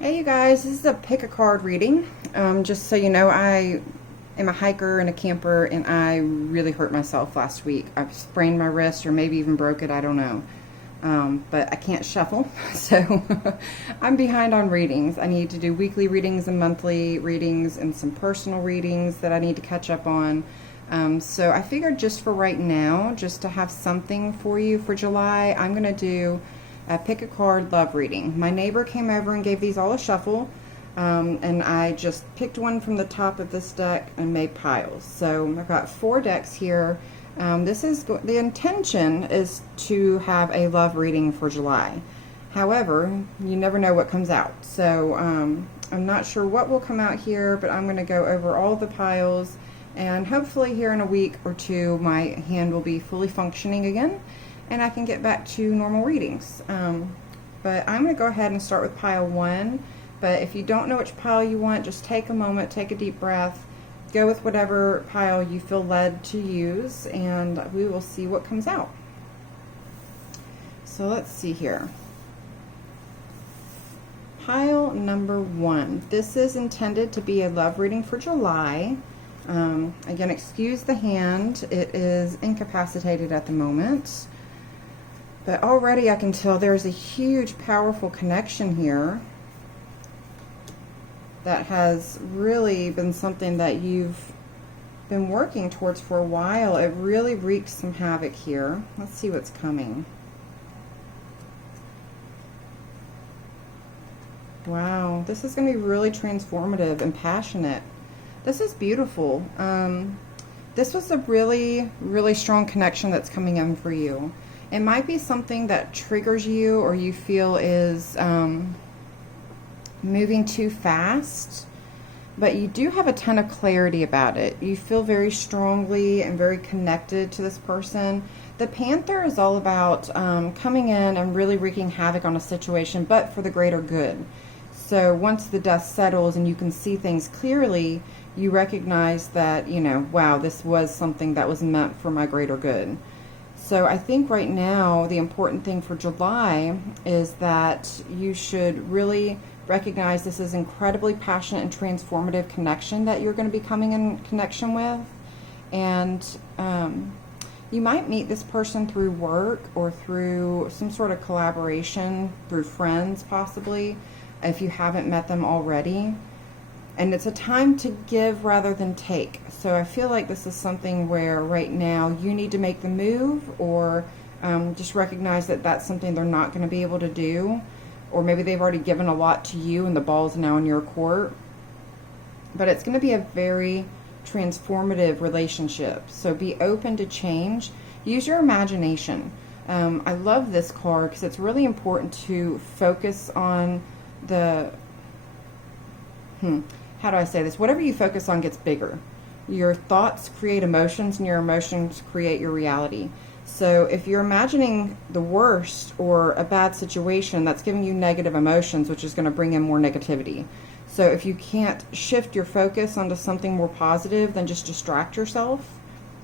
Hey you guys, this is a pick a card reading. Just so you know, I am a hiker and a camper and I really hurt myself last week. I sprained my wrist or maybe even broke it, I don't know. But I can't shuffle, so I'm behind on readings. I need to do weekly readings and monthly readings and some personal readings that I need to catch up on. So I figured just for right now, just to have something for you for July, I'm going to do a pick a card love reading. My neighbor came over and gave these all a shuffle, and I just picked one from the top of this deck and made piles. So I've got 4 decks here. The intention is to have a love reading for July. However, you never know what comes out. So I'm not sure what will come out here, but I'm going to go over all the piles, and hopefully here in a week or two my hand will be fully functioning again and I can get back to normal readings. But I'm going to go ahead and start with pile 1. But if you don't know which pile you want, just take a moment, take a deep breath, go with whatever pile you feel led to use, and we will see what comes out. So let's see here. Pile number 1. This is intended to be a love reading for July. Again, excuse the hand. It is incapacitated at the moment. But already I can tell there's a huge, powerful connection here that has really been something that you've been working towards for a while. It really wreaked some havoc here. Let's see what's coming. Wow, this is going to be really transformative and passionate. This is beautiful. This was a really, really strong connection that's coming in for you. It might be something that triggers you or you feel is moving too fast, but you do have a ton of clarity about it. You feel very strongly and very connected to this person. The Panther is all about coming in and really wreaking havoc on a situation, but for the greater good. So once the dust settles and you can see things clearly, you recognize that, wow, this was something that was meant for my greater good. So I think right now the important thing for July is that you should really recognize this is incredibly passionate and transformative connection that you're going to be coming in connection with. And you might meet this person through work or through some sort of collaboration, through friends possibly, if you haven't met them already. And it's a time to give rather than take. So I feel like this is something where right now you need to make the move, or just recognize that that's something they're not going to be able to do. Or maybe they've already given a lot to you and the ball's now in your court. But it's going to be a very transformative relationship. So be open to change. Use your imagination. I love this card because it's really important to focus on the... How do I say this? Whatever you focus on gets bigger. Your thoughts create emotions, and your emotions create your reality. So if you're imagining the worst or a bad situation, that's giving you negative emotions, which is going to bring in more negativity. So if you can't shift your focus onto something more positive, then just distract yourself.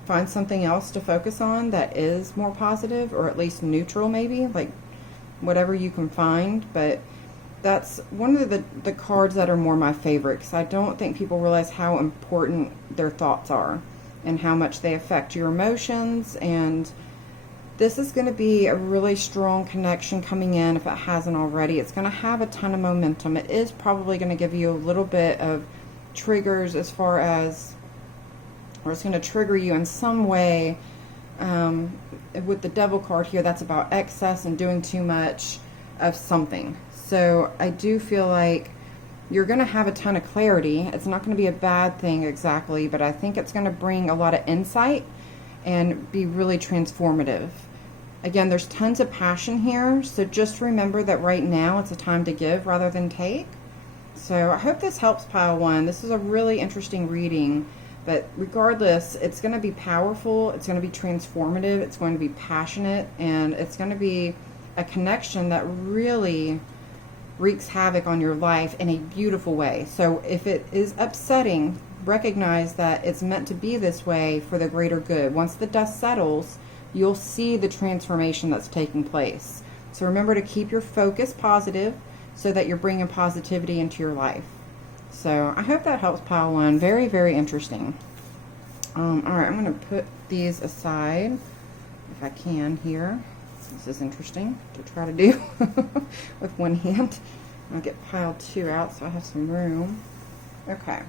Find something else to focus on that is more positive, or at least neutral maybe, like whatever you can find. But that's one of the cards that are more my favorite, because I don't think people realize how important their thoughts are and how much they affect your emotions. And this is going to be a really strong connection coming in if it hasn't already. It's going to have a ton of momentum. It is probably going to give you a little bit of triggers as far as, or it's going to trigger you in some way. With the Devil card here, that's about excess and doing too much of something. So I do feel like you're going to have a ton of clarity. It's not going to be a bad thing exactly, but I think it's going to bring a lot of insight and be really transformative. Again, there's tons of passion here, so just remember that right now it's a time to give rather than take. So I hope this helps pile 1. This is a really interesting reading, but regardless, it's going to be powerful, it's going to be transformative, it's going to be passionate, and it's going to be a connection that really wreaks havoc on your life in a beautiful way. So if it is upsetting, recognize that it's meant to be this way for the greater good. Once the dust settles, you'll see the transformation that's taking place. So remember to keep your focus positive. so that you're bringing positivity into your life. So I hope that helps pile 1. Very, very interesting. All right, I'm going to put these aside if I can here. This is interesting to try to do with one hand. I'll get pile 2 out so I have some room. Okay.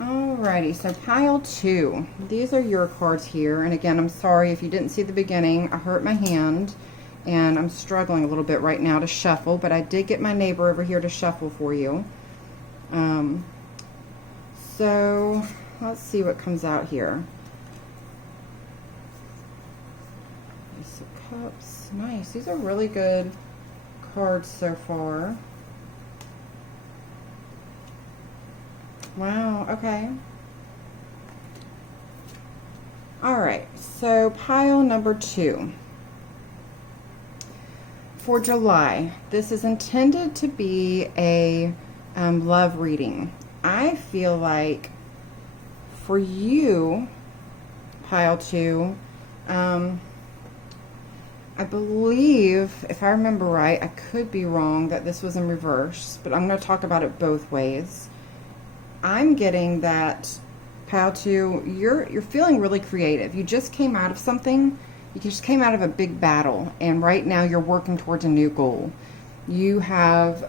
Alrighty, so pile 2. These are your cards here. And again, I'm sorry if you didn't see the beginning. I hurt my hand and I'm struggling a little bit right now to shuffle, but I did get my neighbor over here to shuffle for you. So let's see what comes out here. Ace of Cups. Nice. These are really good cards so far. Wow, okay. Alright, so pile number 2. For July, this is intended to be a love reading. I feel like for you, pile 2, I believe, if I remember right, I could be wrong, that this was in reverse, but I'm going to talk about it both ways. I'm getting that, pile 2, you're feeling really creative. You just came out of something. You just came out of a big battle, and right now you're working towards a new goal. You have,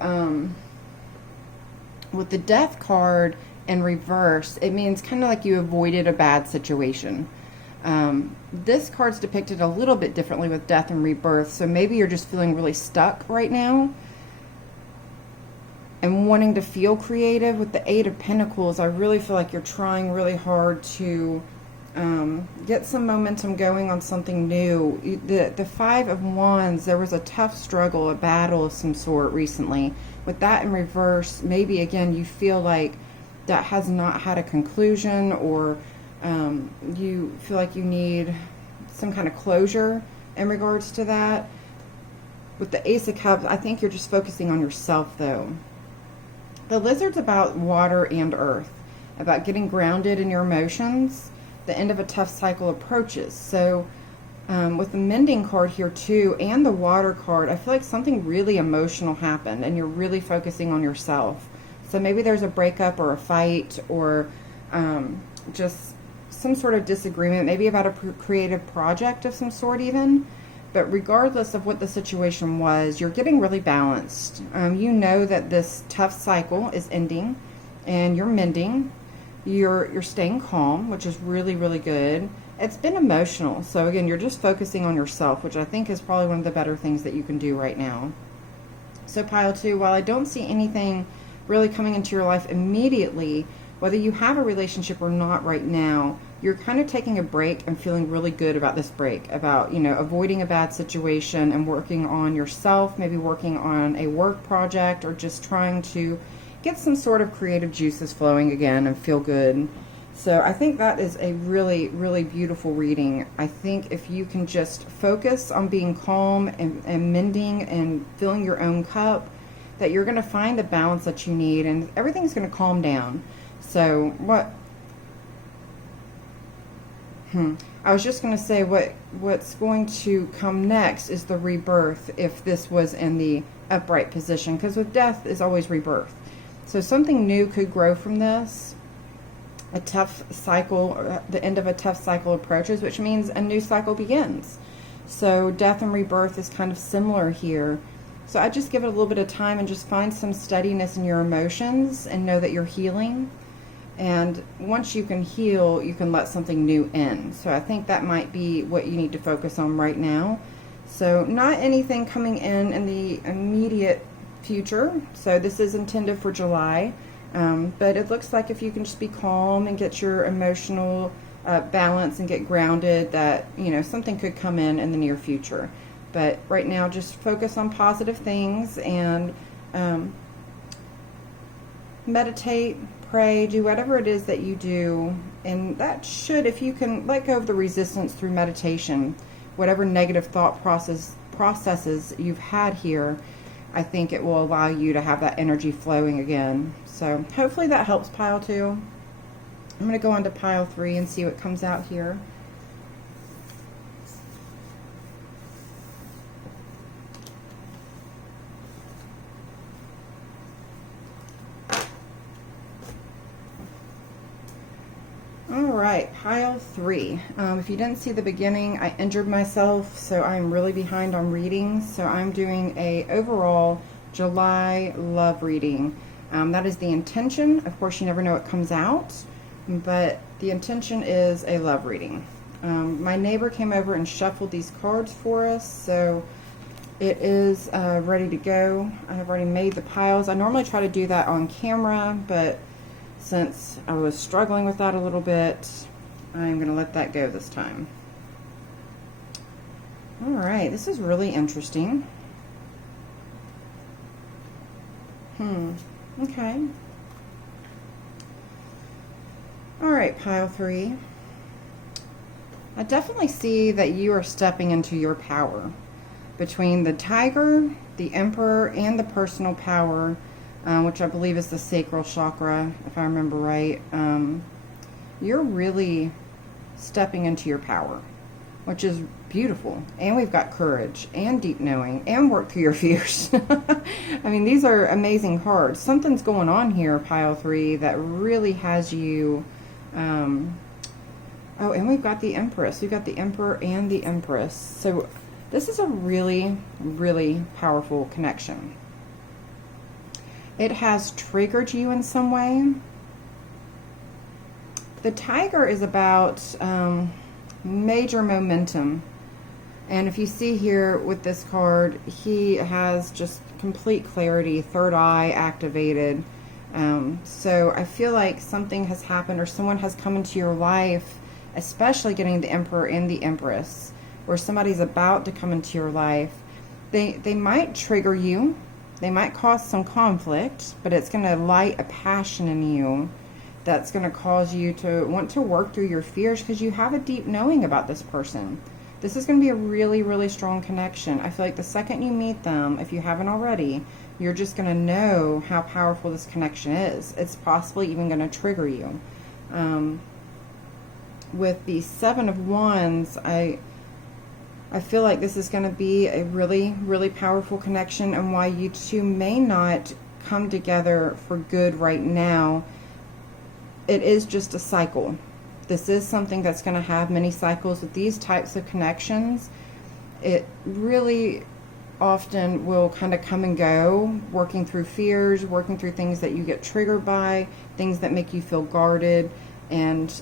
with the Death card in reverse, it means kind of like you avoided a bad situation. This card's depicted a little bit differently with Death and Rebirth, so maybe you're just feeling really stuck right now and wanting to feel creative. With the Eight of Pentacles, I really feel like you're trying really hard to get some momentum going on something new. The Five of Wands, there was a tough struggle, a battle of some sort recently. With that in reverse, maybe again you feel like that has not had a conclusion, or you feel like you need some kind of closure in regards to that. With the Ace of Cups, I think you're just focusing on yourself though. The Lizard's about water and earth, about getting grounded in your emotions. The end of a tough cycle approaches. So with the Mending card here too, and the Water card, I feel like something really emotional happened and you're really focusing on yourself. So maybe there's a breakup or a fight, or just some sort of disagreement, maybe about a creative project of some sort even. But regardless of what the situation was, you're getting really balanced. You know that this tough cycle is ending and you're mending. You're staying calm, which is really, really good. It's been emotional. So again, you're just focusing on yourself, which I think is probably one of the better things that you can do right now. So pile 2, while I don't see anything really coming into your life immediately, whether you have a relationship or not right now, you're kind of taking a break and feeling really good about this break, about, you know, avoiding a bad situation and working on yourself, maybe working on a work project, or just trying to get some sort of creative juices flowing again and feel good. So I think that is a really, really beautiful reading. I think if you can just focus on being calm and mending and filling your own cup, that you're going to find the balance that you need and everything's going to calm down. So I was just going to say what's going to come next is the rebirth, if this was in the upright position, because with Death is always rebirth. So something new could grow from this. A tough cycle, the end of a tough cycle approaches, which means a new cycle begins. So Death and Rebirth is kind of similar here. So I just give it a little bit of time and just find some steadiness in your emotions and know that you're healing. And once you can heal, you can let something new in. So I think that might be what you need to focus on right now. So not anything coming in the immediate future. So this is intended for July. But it looks like if you can just be calm and get your emotional balance and get grounded, that, you know, something could come in the near future. But right now, just focus on positive things and meditate, pray, do whatever it is that you do. And that should, if you can let go of the resistance through meditation, whatever negative thought processes you've had here, I think it will allow you to have that energy flowing again. So hopefully that helps pile 2. I'm going to go on to pile 3 and see what comes out here. right, pile 3. If you didn't see the beginning, I injured myself, so I'm really behind on readings. So I'm doing a overall July love reading. That is the intention. Of course, you never know what comes out, but the intention is a love reading. My neighbor came over and shuffled these cards for us, so it is ready to go. I have already made the piles. I normally try to do that on camera, but since I was struggling with that a little bit, I'm going to let that go this time. All right, this is really interesting. Okay. All right, pile 3. I definitely see that you are stepping into your power. Between the Tiger, the Emperor, and the personal power, which I believe is the sacral chakra, if I remember right, you're really stepping into your power, which is beautiful. And we've got courage and deep knowing and work through your fears. I mean, these are amazing cards. Something's going on here, pile 3, that really has you... oh, and we've got the Empress. We've got the Emperor and the Empress. So this is a really, really powerful connection. It has triggered you in some way. The Tiger is about major momentum. And if you see here with this card, he has just complete clarity, third eye activated. So I feel like something has happened or someone has come into your life, especially getting the Emperor and the Empress, or somebody's about to come into your life. They might trigger you. They might cause some conflict, but it's going to light a passion in you that's going to cause you to want to work through your fears because you have a deep knowing about this person. This is going to be a really, really strong connection. I feel like the second you meet them, if you haven't already, you're just going to know how powerful this connection is. It's possibly even going to trigger you. With the Seven of Wands, I feel like this is going to be a really, really powerful connection, and why you two may not come together for good right now. It is just a cycle. This is something that's going to have many cycles with these types of connections. It really often will kind of come and go, working through fears, working through things that you get triggered by, things that make you feel guarded, and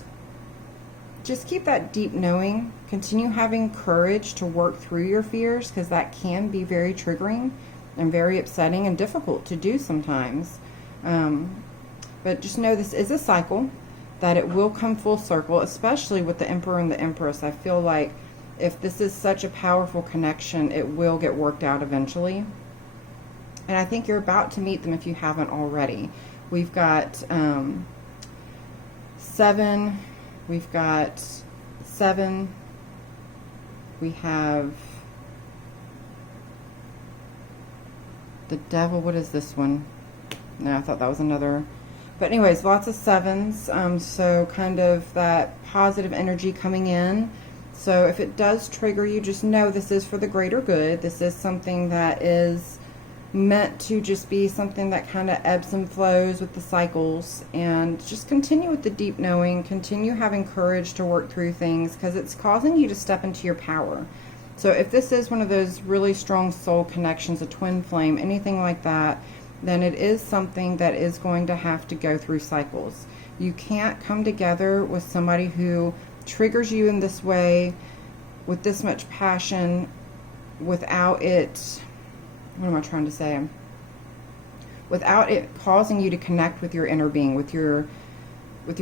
just keep that deep knowing. Continue having courage to work through your fears, because that can be very triggering and very upsetting and difficult to do sometimes. But just know this is a cycle, that it will come full circle, especially with the Emperor and the Empress. I feel like if this is such a powerful connection, it will get worked out eventually. And I think you're about to meet them if you haven't already. We've got 7... We've got 7. We have the Devil. What is this one? No, I thought that was another. But anyways, lots of 7s. So kind of that positive energy coming in. So if it does trigger you, just know this is for the greater good. This is something that is meant to just be something that kind of ebbs and flows with the cycles, and just continue with the deep knowing, continue having courage to work through things, because it's causing you to step into your power. So if this is one of those really strong soul connections, a twin flame, anything like that, then it is something that is going to have to go through cycles. You can't come together with somebody who triggers you in this way with this much passion without it, what am I trying to say? Without it causing you to connect with your inner being, with your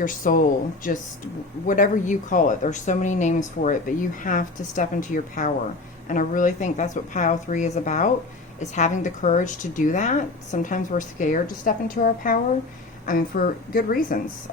soul, just whatever you call it. There's so many names for it, but you have to step into your power. And I really think that's what pile 3 is about, is having the courage to do that. Sometimes we're scared to step into our power. I mean, for good reasons.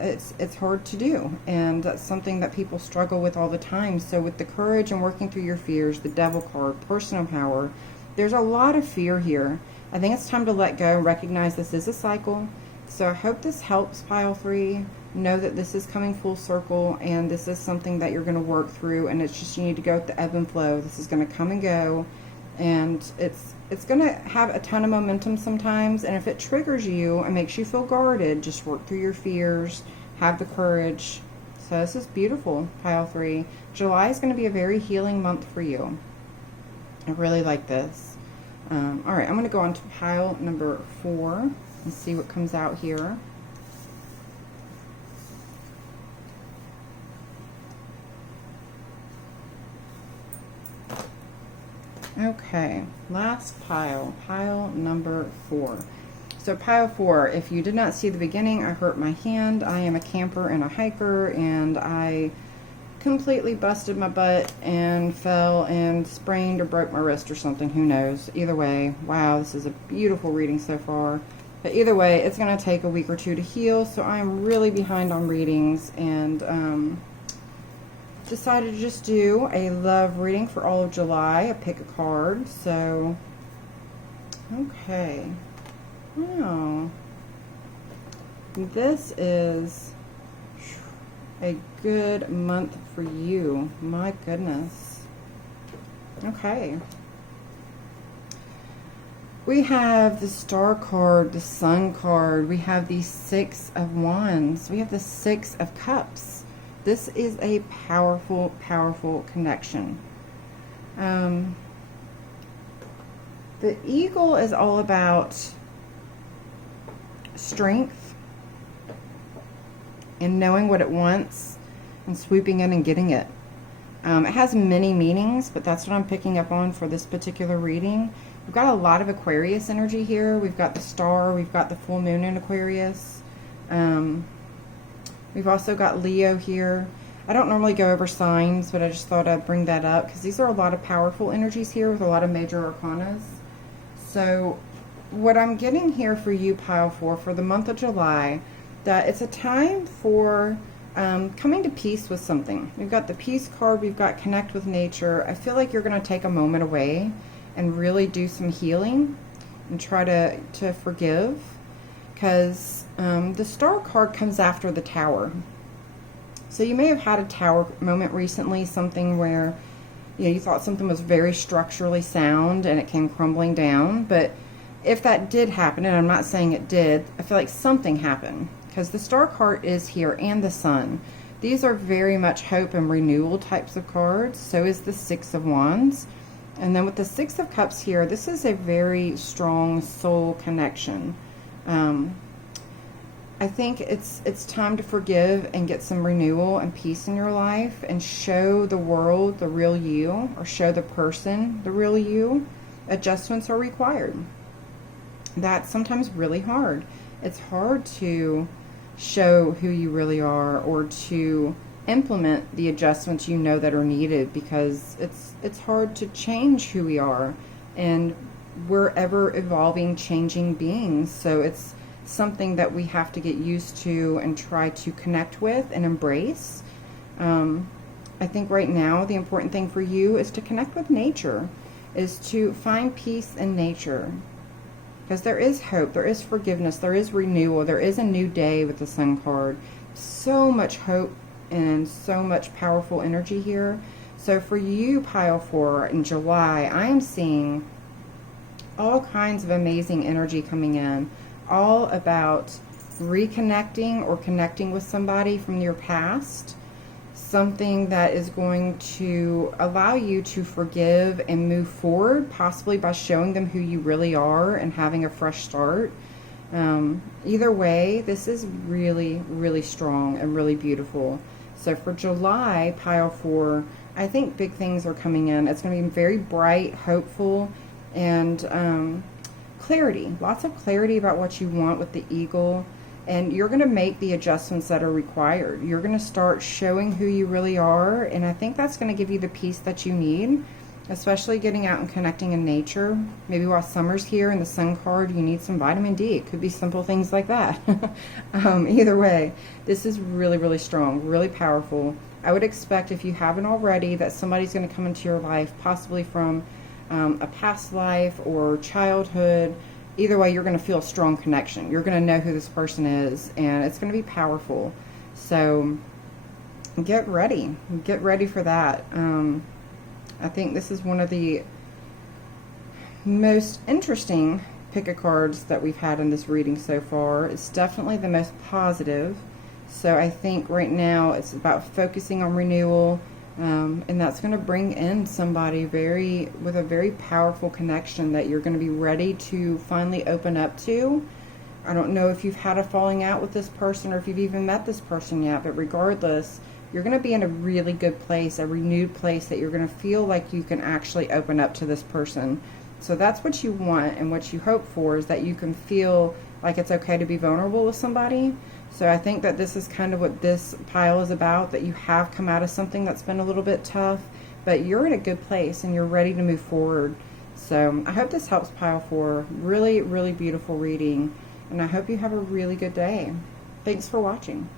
It's hard to do, and that's something that people struggle with all the time. So with the courage and working through your fears, the Devil card, personal power, there's a lot of fear here. I think it's time to let go and recognize this is a cycle. So I hope this helps, pile 3. Know that this is coming full circle, and this is something that you're going to work through, and it's just you need to go with the ebb and flow. This is going to come and go, and it's going to have a ton of momentum sometimes, and if it triggers you and makes you feel guarded, just work through your fears, have the courage, So this is beautiful, pile 3. July is going to be a very healing month for you. I really like this. All right, I'm going to go on to pile number 4 and see what comes out here. Okay, last pile, pile number 4. So pile 4, if you did not see the beginning, I hurt my hand. I am a camper and a hiker, and I completely busted my butt and fell and sprained or broke my wrist or something. Who knows? Either way, wow, this is a beautiful reading so far. But either way, it's going to take a week or 2 to heal, so I'm really behind on readings, and decided to just do a love reading for all of July. I pick a card. So, okay. Wow. This is a good month for you. My goodness. Okay. We have the Star card, the Sun card. We have the 6 of Wands. We have the 6 of Cups. This is a powerful, powerful connection. The Eagle is all about strength and knowing what it wants and swooping in and getting it. It has many meanings, but that's what I'm picking up on for this particular reading. We've got a lot of Aquarius energy here. We've got the Star, we've got the full moon in Aquarius. We've also got Leo here. I don't normally go over signs, but I just thought I'd bring that up because these are a lot of powerful energies here with a lot of major arcanas. So what I'm getting here for you, pile 4, for the month of July, that it's a time for coming to peace with something. We've got the Peace card. We've got Connect with Nature. I feel like you're going to take a moment away and really do some healing and try to forgive, because the Star card comes after the Tower. So you may have had a Tower moment recently, something where you thought something was very structurally sound and it came crumbling down. But if that did happen, and I'm not saying it did, I feel like something happened, because the Star card is here and the Sun. These are very much hope and renewal types of cards. So is the 6 of Wands. And then with the 6 of Cups here, this is a very strong soul connection. I think it's time to forgive and get some renewal and peace in your life and show the world the real you, or show the person the real you. Adjustments are required. That's sometimes really hard. It's hard to show who you really are, or to implement the adjustments that are needed, because it's hard to change who we are, and we're ever evolving, changing beings. So it's something that we have to get used to and try to connect with and embrace. I think right now the important thing for you is to connect with nature, is to find peace in nature, because there is hope, there is forgiveness, there is renewal, there is a new day with the Sun card. So much hope and so much powerful energy here. So for you, pile 4, in July, I am seeing all kinds of amazing energy coming in, all about reconnecting or connecting with somebody from your past, something that is going to allow you to forgive and move forward, possibly by showing them who you really are and having a fresh start. Either way, this is really, really strong and really beautiful. So for July, pile 4, I think big things are coming in. It's going to be very bright, hopeful, and clarity. Lots of clarity about what you want with the Eagle. And you're going to make the adjustments that are required. You're going to start showing who you really are. And I think that's going to give you the peace that you need, especially getting out and connecting in nature. Maybe while summer's here and the Sun card, you need some vitamin D. It could be simple things like that. Either way, this is really, really strong, really powerful. I would expect, if you haven't already, that somebody's going to come into your life, possibly from a past life or childhood. Either way, you're going to feel a strong connection. You're going to know who this person is, and it's going to be powerful. So get ready. Get ready for that. I think this is one of the most interesting pick of cards that we've had in this reading so far. It's definitely the most positive. So I think right now it's about focusing on renewal, and that's going to bring in somebody with a very powerful connection that you're going to be ready to finally open up to. I don't know if you've had a falling out with this person or if you've even met this person yet, but regardless, you're going to be in a really good place, a renewed place that you're going to feel like you can actually open up to this person. So that's what you want, and what you hope for is that you can feel like it's okay to be vulnerable with somebody. So I think that this is kind of what this pile is about, that you have come out of something that's been a little bit tough, but you're in a good place and you're ready to move forward. So I hope this helps, pile 4. Really, really beautiful reading. And I hope you have a really good day. Thanks for watching.